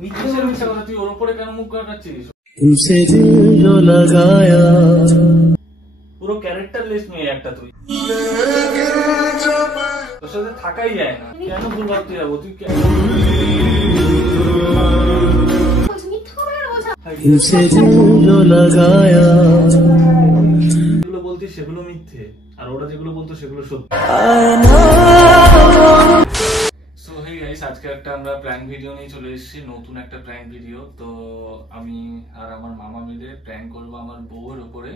কিসের মিথ্যা কথা? তুই ওর উপরে কেন মুখ কাটাচ্ছিস? तुमसे दिल जो लगाया পুরো ক্যারেক্টারলেস মেয়ে একটা তুই। তোর সাথে থাকাই যায় না। কেন ভুল ভাবতে যাবো? তুই तुमसे दिल जो लगाया যেগুলো বলতিস সেগুলো মিথ্যে, আর ওরা যেগুলো বলতো সেগুলো সত্যি। সো হে গাইস, আজকে একটা আমরা প্র্যাঙ্ক ভিডিও নিয়ে চলে এসেছি, নতুন একটা প্র্যাঙ্ক ভিডিও। তো আমি আর আমার মামা মিলে প্র্যাঙ্ক করবো আমার বউয়ের উপরে।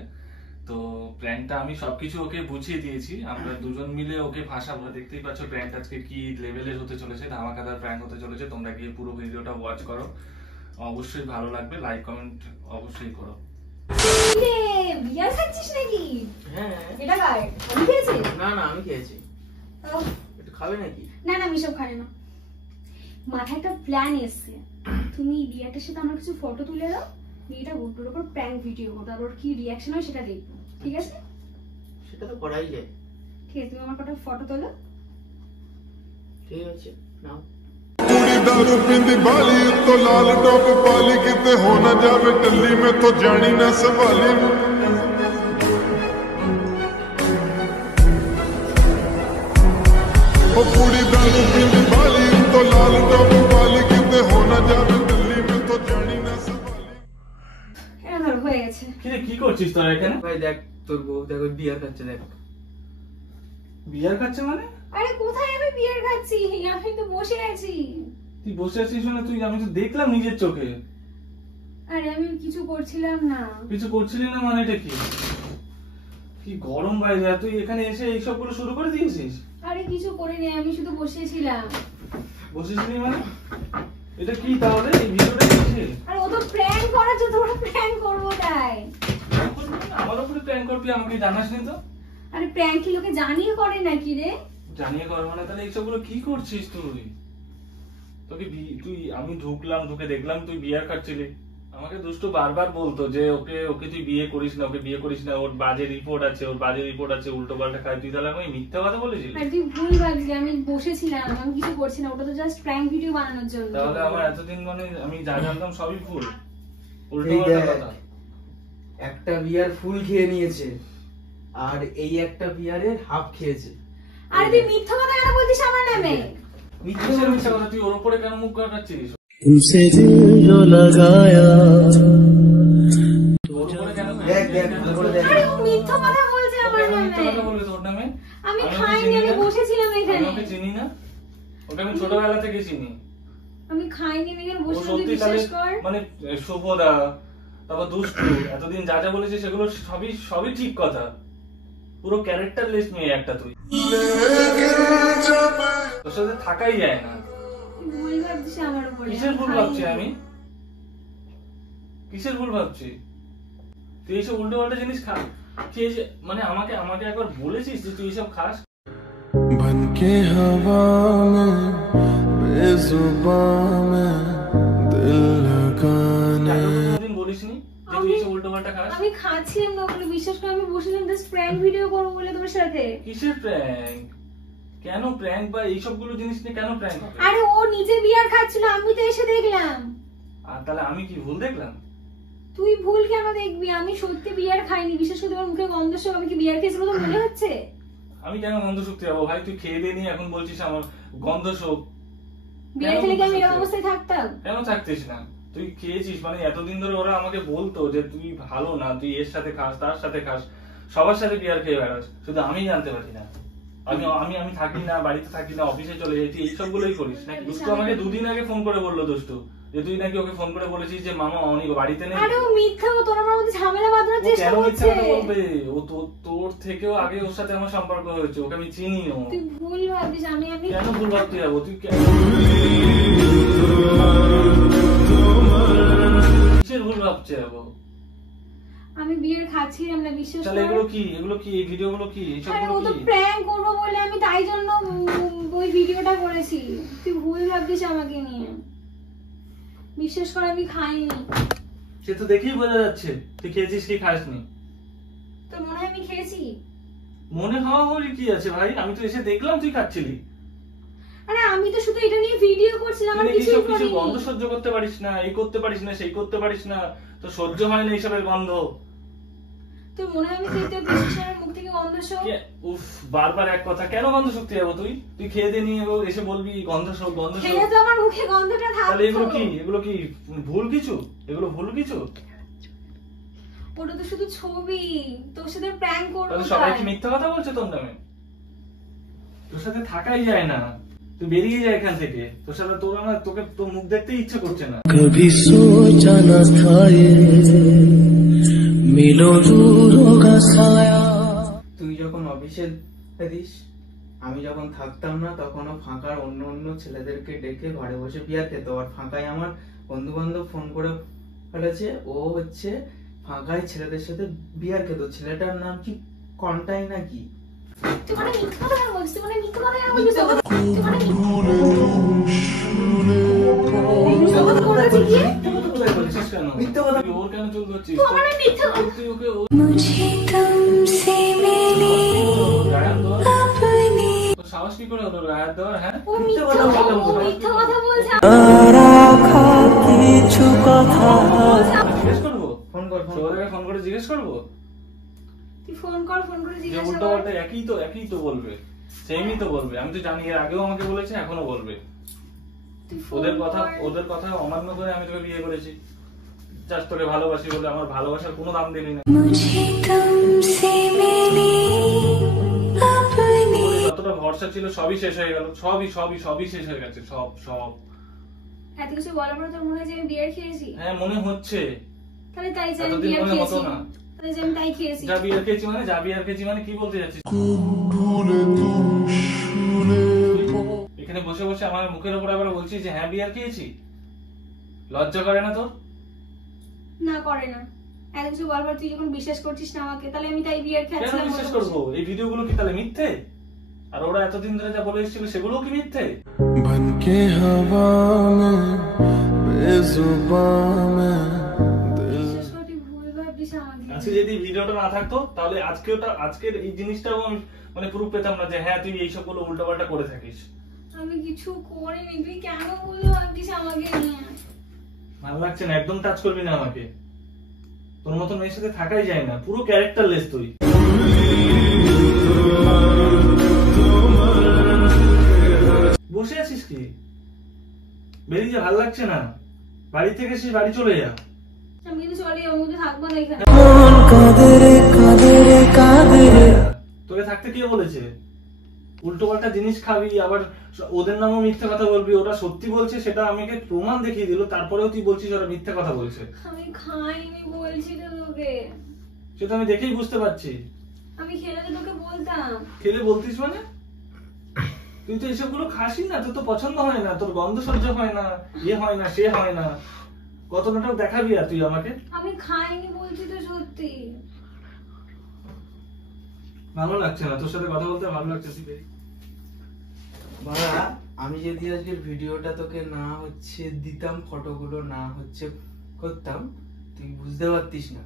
তো প্র্যাঙ্কটা আমি সবকিছু ওকে বুঝিয়ে দিয়েছি, আমরা দুজন মিলে ওকে ফাঁসাবো। দেখতেই পাচ্ছ প্র্যাঙ্ক আজকে কি লেভেলের হতে চলেছে, ধামাকাদার প্র্যাঙ্ক হতে চলেছে। তোমরা গিয়ে পুরো ভিডিওটা ওয়াচ করো, অবশ্যই ভালো লাগবে। লাইক কমেন্ট অবশ্যই করো। বিয়ার খাচ্ছিস নাকি? হ্যাঁ। এটা কার? আমি খেয়েছি? না না, আমি খেয়েছি। একটু খাবে নাকি? না না, আমি সব খাই না। মাথায় একটা প্ল্যান এসছে। তুমি বিয়াটার সাথে আমার কিছু ফটো তুলে দাও, বিয়েটা গুড্ডুর উপর প্র্যাঙ্ক ভিডিও করো, তারপর কি রিয়াকশন হয় সেটা দেখবো, ঠিক আছে? সেটা তো করাই যায়। ঠিক আছে, তুমি আমার কটা ফটো তোলো। ঠিক আছে, নাও। कुड़ी दारू पींदी बाली तो लाल टॉप पाली किते हो ना जावे टल्ली में तो जानी ना संभाली ओ कुड़ी दारू पींदी बाली तो लाल टॉप पाली किते हो ना जावे टल्ली में तो जानी ना संभाली। এটা ধর হয়ে গেছে। কি করছিস তোরা এখানে? ভাই দেখ, তোর বউ দেখো বিয়ার খাচ্ছে, দেখ। বিয়ার খাচ্ছে মানে? আরে কোথায় আমি বিয়ার খাচ্ছি? আমি তো বসে আছি। তুই বসে আছিস মানে? আমি তো দেখলাম নিজের চোখে। আরে আমি কিছু করছিলাম না। কিছু করছিলি না মানে? এটা কি কি গরম বাইরে, তুই এখানে এসে এইসব গুলো শুরু করে দিয়েছিস? আরে কিছু করিনি, আমি শুধু বসেছিলাম। বসেছিলি মানে? এটা কি তাহলে? এই ভিডিওটা কি? আরে ও তো প্র্যাঙ্ক করার জন্য, ওরা প্র্যাঙ্ক করবো তাই। আমার উপরে প্র্যাঙ্ক করবি, আমাকে জানাসনি তো? আরে প্র্যাঙ্ক কি লোকে জানিয়ে করে নাকি রে? জানিয়ে কর মানে? তাহলে এইসব গুলো কি করছিস তুই? তোকে আমি ঢুকলাম, ঢুকে দেখলাম তুই বিয়ার খাচ্ছিলি। আমাকে দুষ্টু বারবার বলতো যে ওকে ওকে তুই বিয়ে করিস না, ওকে বিয়ে করিস না, ওর বাজে রিপোর্ট আছে, উল্টো পাল্টা খায়। তুই তাহলে আমি মিথ্যা কথা বলেছিলি? আরে তুই ভুল ভাবছিস, আমি বসেছিলাম, আমি কিছু করছি না, ওটা তো জাস্ট প্র্যাঙ্ক ভিডিও বানানোর জন্য। তাহলে আমার এতদিন মানে আমি যা জানতাম সবই ভুল, উল্টো পাল্টা কথা। একটা বিয়ার ফুল খেয়ে নিয়েছে, আর এই একটা বিয়ারের হাফ খেয়েছে। আরে তুই মিথ্যা কথা কেন বলছিস আমার নামে? কিসের মিথ্যা কথা? তুই ওর উপরে কেন মুখ কাটাচ্ছিস? तुमसे दिल जो लगाया ওর উপরে কেন? দেখ দেখ, ভালো করে দেখ। আরে ও মিথ্যা কথা বলছে আমার মিথ্যা কথা নামে। বলে তোর নামে? আমি খাইনি, আমি বসেছিলাম এখানে। ওকে চিনি না, ওকে আমি ছোটবেলা থেকে চিনি। আমি খাইনি, আমি এখানে ও বসে তুই সত্যি তাহলে বিশ্বাস কর। মানে শুভদা, তারপর দুষ্টু, এতদিন যা যা বলেছে সেগুলো সবই ঠিক কথা। পুরো ক্যারেক্টারলেস মেয়ে একটা তুই। তোর সাথে থাকাই যায় না। ভুল ভাবছিস আমার উপরে। কিসের ভুল ভাবছি আমি? কিসের ভুল ভাবছি? তুই এইসব উল্টো পাল্টা জিনিস খেয়েছে মানে? আমাকে একবার বলেছিস যে তুই এইসব খাস? बन के हवा में बेजुबां में दिल लगाने কোনদিন বলিসনি যে তুই এইসব উল্টো পাল্টা খাস? আমি খাচ্ছিলাম না বলে বিশ্বাস করে, আমি বসেছিলাম জাস্ট প্র্যাঙ্ক ভিডিও করবো বলে তোমার সাথে। কিসের প্র্যাঙ্ক? কেন প্র্যাঙ্ক বা এইসব গুলো জিনিস নিয়ে কেন প্র্যাঙ্ক হবে? আরে ও নিজে বিয়ার খাচ্ছিল, আমি তো এসে দেখলাম। আর তাহলে আমি কি ভুল দেখলাম? তুই ভুল কেন দেখবি? আমি সত্যি বিয়ার খাইনি, বিশেষ করে তোমার মুখে গন্ধ সব। আমি কি বিয়ার খেয়েছিল তো মনে হচ্ছে? আমি কেন গন্ধ শুকতে যাবো ভাই? তুই খেয়ে দিয়ে নিয়ে এখন বলছিস আমার গন্ধ শোক। বিয়ার খেলে কি আমি এরকম অবস্থায় থাকতাম? কেন থাকতিস না? তুই খেয়েছিস মানে? এতদিন ধরে ওরা আমাকে বলতো যে তুই ভালো না, তুই এর সাথে খাস, তার সাথে খাস, সবার সাথে বিয়ার খেয়ে বেড়াস, শুধু আমি জানতে পারি না। আমি থাকি না, বাড়িতে থাকি না, অফিসে চলে যাই, তুই এইসব গুলোই করিস নাকি? দুষ্টু আমাকে দুদিন আগে ফোন করে বললো, দুষ্টু, যে তুই নাকি ওকে ফোন করে বলেছিস যে মামা অনেক বাড়িতে নেই। আরে ও মিথ্যা, ও তোর আমার মধ্যে ঝামেলা বাঁধানোর চেষ্টা কেন মিথ্যা করছে। কথা বলবে? ও তোর থেকেও আগে ওর সাথে আমার সম্পর্ক হয়েছে, ওকে আমি চিনি। তুই ভুল ভাবিস। আমি কেন ভুল ভাবতে যাবো? তুই কিসের ভুল ভাবতে যাবো? আমি বিয়ার খাচ্ছিলাম না, বিশ্বাস তাহলে কর। এগুলো কি এই ভিডিওগুলো কি? আরে ও তো প্র্যাঙ্ক করবো বলে আমি তাই জন্য ওই ভিডিওটা করেছি। তুই ভুল ভাবছিস আমাকে নিয়ে, বিশ্বাস কর আমি খাইনি। সে তো দেখেই বোঝা যাচ্ছে তুই খেয়েছিস কি খাসনি। তোর মনে হয় আমি খেয়েছি? মনে হওয়া হলি কি আছে ভাই? আমি তো এসে দেখলাম তুই খাচ্ছিলি। আরে আমি তো শুধু এটা নিয়ে ভিডিও করছিলাম, আর তুই কিছুই কিছু করিনি। গন্ধ সহ্য করতে পারিস না, এই করতে পারিস না, সেই করতে পারিস না, তো সহ্য হয় না এইসবের গন্ধ। তোর মনে হয় আমি খেতে ডিসিশনের মুখ থেকে গন্ধ শো? উফ, বারবার এক কথা, কেন গন্ধ শক্তি যাবো? তুই খেয়ে দিয়ে নিয়ে এসে বলবি গন্ধ গন্ধ। খেলে তো আমার মুখে গন্ধটা তাহলে এগুলো থাকতো। কি? এগুলো কি ভুল কিছু? এগুলো ভুল কিছু? ওটা তো শুধু ছবি, তোর সাথে প্র্যাঙ্ক করব। তাহলে সবাই কি মিথ্যা কথা বলছে তোর নামে? তোর সাথে থাকাই যায় না, তুই বেরিয়ে যায় এখান থেকে। তোর সাথে তোকে তোর মুখ দেখতেই ইচ্ছে করছে না। कभी सोचा न था ये मिलो दूरों का साया। তুই যখন অফিসে দিস, আমি যখন থাকতাম না, তখনও ফাঁকার অন্য অন্য ছেলেদেরকে ডেকে ঘরে বসে বিয়ার খেত। আর ফাঁকায় আমার বন্ধু বান্ধব ফোন করে ফেলেছে, ও হচ্ছে ফাঁকায় ছেলেদের সাথে বিয়ার খেত। ছেলেটার নাম কি কন্টাই নাকি? তুই মানে মিথ্যা কথা কেন বলছিস? তুই মানে মিথ্যা কথা কেন বলছিস? তুই মানে মিথ্যা কথা করেছিস কি? কোথায় বলছিস কেন? মিথ্যা কথা। তুই ওর কেন চুল করছিস? তুই মানে মিথ্যা কথা। তুই ওকে मुझे तुमसे मिली গায়ে দেওয়ার अपनी তোর সাহস কি করে হলো গায়ে দেওয়ার? হ্যাঁ, ও মিথ্যা কথা বলছে। রাখা কিছু কথা জিজ্ঞেস করবো? ফোন কর, ফোন কর। সবাইকে ফোন করে জিজ্ঞেস করবো তুই ফোন করে যে জিজ্ঞাসা উল্টো কর। পাল্টা একই তো বলবে, সেমই তো বলবে। আমি তো জানি, এর আগেও আমাকে বলেছে, এখনো বলবে। তুই ফোন ওদের কথা অমান্য করে আমি তোকে বিয়ে করেছি। জাস্ট তোকে ভালোবাসি বলে আমার ভালোবাসার কোনো দাম দিলি না। मुझे तुमसे मिली अपनी যতটা ভরসা ছিল সবই শেষ হয়ে গেল। সবই শেষ হয়ে গেছে। সব এত কিছু বলার পর তোর মনে হয় যে আমি বিয়ার খেয়েছি? হ্যাঁ, মনে হচ্ছে। তাহলে তাই যে আমি এতদিন বিয়ার মনে হতো খেয়েছি, না। তাহলে যে আমি তাই খেয়েছি। যা বিয়ার খেয়েছি মানে কি বলতে যাচ্ছিস? এখানে বসে বসে আমার মুখের উপর আবার বলছিস যে হ্যাঁ বিয়ার খেয়েছি। লজ্জা করে না তোর? না, করে না। এত কিছু বলার পর তুই যখন বিশ্বাস করছিস না আমাকে, তাহলে আমি তাই বিয়ার কেন খেয়েছিলাম। বিশ্বাস করবো? এই ভিডিওগুলো কি তাহলে মিথ্যে? আর ওরা এতদিন ধরে যা বলে এসেছিল সেগুলো কি মিথ্যে? बन के हवा में बेजुबां में दिल বিশ্বাস করে তুই ভুল ভাবছিস আমাকে। আজকে যদি ভিডিওটা না থাকতো তাহলে আজকের এই জিনিসটাও আমি মানে প্রুফ পেতাম না যে হ্যাঁ তুই এইসব গুলো উল্টোপাল্টা করে থাকিস। আমি কিছু করিনি, তুই কেন ভুল ভাবছিস আমাকে নিয়ে? ভালো লাগছে না, একদম টাচ করবি না আমাকে। তোর মতো মেয়ের সাথে থাকাই যায় না, পুরো ক্যারেক্টারলেস তুই। বসে আছিস কি? বেরিয়ে যা, ভালো লাগছে না। বাড়ি থেকে এসে বাড়ি চলে যা। আমি কিন্তু চলে যাবো, মধ্যে থাকবো না এখানে। মন কাঁদরে কাঁদরে কাঁদরে তোকে থাকতে কে বলেছে? উল্টো পাল্টা জিনিস খাবি, আবার ওদের নামও মিথ্যা কথা বলবি। ওরা সত্যি বলছে সেটা আমাকে প্রমাণ দেখিয়ে দিল, তারপরেও তুই বলছিস ওরা মিথ্যা কথা বলছে। আমি খাইনি বলছি তো তোকে। সেটা আমি দেখেই বুঝতে পারছি। আমি খেলে তো তোকে বলতাম। খেলে বলতিস মানে? তুই তো এসব গুলো খাসি না, তোর তো পছন্দ হয় না, তোর গন্ধ সহ্য হয় না, ইয়ে হয় না, সে হয় না। কত নাটক দেখাবি আর তুই আমাকে? আমি খাইনি বলছি তো সত্যি। ভালো লাগছে না তোর সাথে কথা বলতে, ভালো লাগছে। তুই বেরিয়ে বাবা, আমি যদি আজকের ভিডিওটা তোকে না হচ্ছে দিতাম, ফটোগুলো না হচ্ছে করতাম, তুই বুঝতে পারতিস না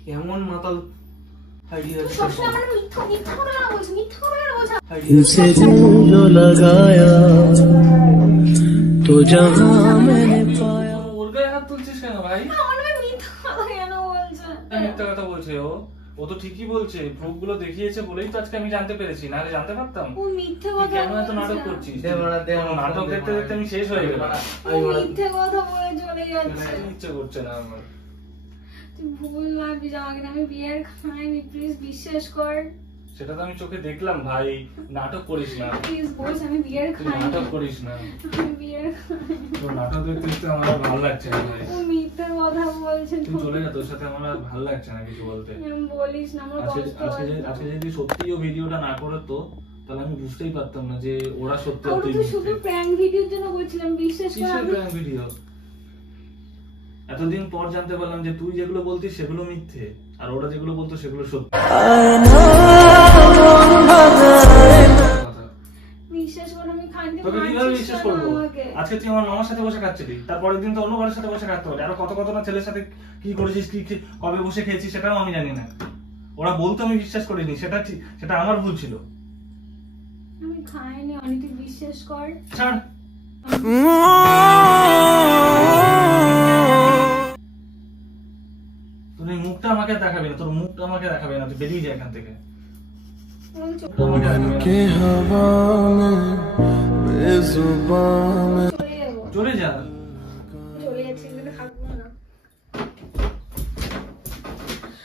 কেমন মাতাল হারিয়ে তুই সবসময় আমার মিথ্যা কথা কেন বলছিস? মিথ্যা কথা কেন বলছিস? तुमसे दिल जो लगाया तो जहां मैंने पाया। ওর গায়ে হাত তুলছিস কেন ভাই? আমার নামে মিথ্যা কথা কেন বলছিস? মিথ্যা কথা বলছে ও তো ঠিকই বলছে। প্রুফ গুলো দেখিয়েছে বলেই তো আজকে আমি জানতে পেরেছি, না জানতে পারতাম? ও মিথ্যে তুই কথা কেন এত নাটক বলছে। করছিস? দে মারা, দে আমার নাটক ফোন দে দেখতে মারা। দেখতে আমি শেষ হয়ে গেলাম। ও মিথ্যে কথা বলে চলে যাচ্ছে। ইচ্ছে করছে না আমার। তুই ভুল ভাবছিস আমাকে না, আমি বিয়ার খাইনি, প্লিজ বিশ্বাস কর। সেটা তো আমি চোখে দেখলাম ভাই। নাটক করিস না, প্লিজ বল আমি বিয়ার তুই খাইনি। নাটক করিস না। আমি বিয়ার খাইনি। তোর নাটক দেখতে দেখতে আমার আর ভালো লাগছে না ভাই। ও মিথ্যে কথা বলছে। তুই চলে যা, তোর সাথে আমার আর ভালো লাগছে না কিছু বলতে। আমি বলিস না, আমার কষ্ট হয়। আজকে যদি সত্যি ও ভিডিওটা না করতো তাহলে আমি বুঝতেই পারতাম না যে ওরা সত্যি ওটা তো শুধু প্র্যাঙ্ক ভিডিওর জন্য বলছিলাম, বিশ্বাস কর। কিসের আমি প্র্যাঙ্ক ভিডিও? এতদিন পর জানতে পারলাম যে তুই যেগুলো বলতিস সেগুলো মিথ্যে, আর ওরা যেগুলো বলতো সেগুলো সত্যি। বিশ্বাস কর, আমি খাইনি। তোকে কিভাবে বিশ্বাস করবো? আজকে তুই আমার মামার সাথে বসে খাচ্ছিলি, তারপরের দিন তো অন্য কারোর সাথে বসে খাচ্তে পারি। আরো কত কত না ছেলের সাথে কি করেছিস, কবে বসে খেয়েছিস সেটাও আমি জানি না। ওরা বলতো আমি বিশ্বাস করিনি, সেটা আমার ভুল ছিল। আমি খাইনি অনেক, তুই বিশ্বাস কর। ছাড়। তোর এই মুখটা আমাকে দেখাবি না, তোর মুখটা আমাকে দেখাবি না, তুই বেরিয়ে যা এখান থেকে। চলে যা। চলে যাচ্ছি, কিন্তু থাকবো না।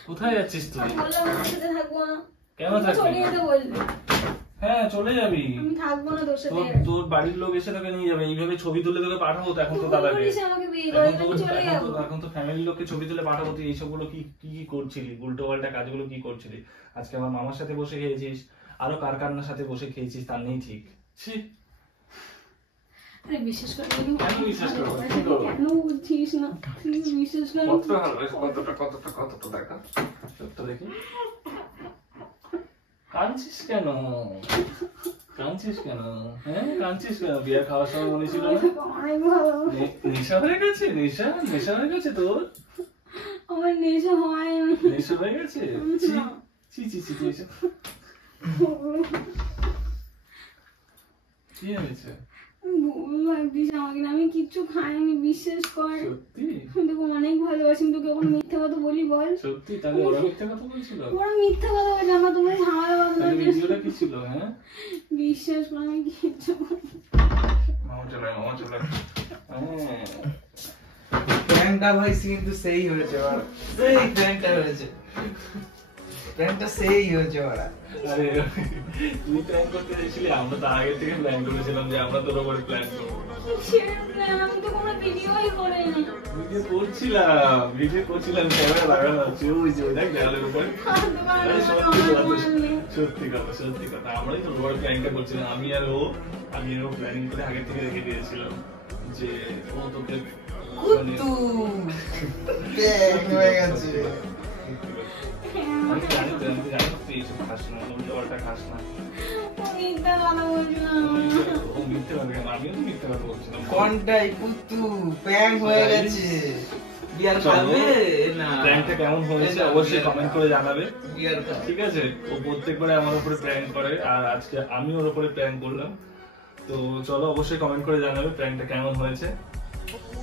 কোথায় যাচ্ছিস তুই? বললাম আমার সাথে থাকবো না। কেন থাকবি? চলে যেতে বললি। হ্যাঁ চলে যাবি। আমি থাকবো না তোর সাথে। তোর বাড়ির লোক এসে তোকে নিয়ে যাবে, এইভাবে ছবি তুলে তোকে পাঠাবো তো এখন তো দাদাকে। বলিস আমাকে বিয়ে করে দিবি, চলে যাবো। এখন তো ফ্যামিলির লোককে ছবি তুলে পাঠাবো, তুই এইসবগুলো কি কি করছিলি, উল্টো পাল্টা কাজগুলো কি করছিলি? আজকে আমার মামার সাথে বসে খেয়েছিস, আরো কার কার সাথে বসে খেয়েছিস তার নেই ঠিক। ছি। আরে বিশ্বাস কর, কেন বিশ্বাস করবো? কি করবো? কেন বুঝছিস না? প্লিজ বিশ্বাস কর। কতটা ভালোবাসি, কতটা দেখা সত্য দেখি। কাঁদছিস কেন? কাঁদছিস কেন? হ্যাঁ কাঁদছিস কেন? বিয়ার খাওয়ার সময় মনে ছিল না? অনেক ভালো। নেশা হয়ে গেছে? নেশা হয়ে গেছে তোর? আমার নেশা হয় না। নেশা হয়ে গেছে? ছি ছি ছি ছি ছি। কি হয়েছে? ভুল ভাবছিস আমাকে, আমি কিচ্ছু খাইনি, বিশ্বাস কর। সত্যি? আমি তোকে অনেক ভালোবাসি, আমি তোকে কখন মিথ্যা কথা বলি বল? সত্যি? তাহলে ওরা মিথ্যা কথা বলছিল? ওরা মিথ্যা কথা বলছে, আমরা তোমার ঝামেলা তাহলে বাঁধলাম। ভিডিওটা কি ছিল? হ্যাঁ বিশ্বাস কর আমি কিচ্ছু করিনি। মামা চলে হ্যাঁ প্র্যাঙ্কটা ভাই কিন্তু সেই হয়েছে ওরা, সেই প্র্যাঙ্কটা হয়েছে, প্র্যাঙ্কটা সেই হয়েছে ওরা। আরে তুই প্ল্যান করতে চাইছিলি, আমরা তো আগে থেকে প্ল্যান করেছিলাম যে আমরা তোর উপরে প্ল্যান করবো। আমি তো কোনো ভিডিওই করিনি। ভিডিও করছিলাম ক্যামেরা লাগানো আছে, ওই যে দেখ দেয়ালের উপরে। আরে সত্যি কথা আমরাই তোর উপরে প্ল্যানটা করছিলাম, আমি আর ও প্ল্যানিং করে আগে থেকে রেখে দিয়েছিলাম যে ও তোকে কুত্তু প্র্যাঙ্ক হয়ে গেছে। আমি জানি তুই এইসব খাস না, উল্টো পাল্টা খাস না। মিথ্যা কথা বলছিলাম। ও মিথ্যে কথা কেন? আমিও তো মিথ্যে কথা বলছিলাম। কোনটাই কুত্তু প্র্যাঙ্ক হয়ে গেছে। বিয়ার খাবে না? প্র্যাঙ্কটা কেমন হয়েছে অবশ্যই কমেন্ট করে জানাবে। বিয়ার খাবে। ঠিক আছে? ও প্রত্যেকবারে আমার উপরে প্র্যাঙ্ক করে, আর আজকে আমি ওর উপরে প্র্যাঙ্ক করলাম। তো চলো অবশ্যই কমেন্ট করে জানাবে প্র্যাঙ্কটা কেমন হয়েছে।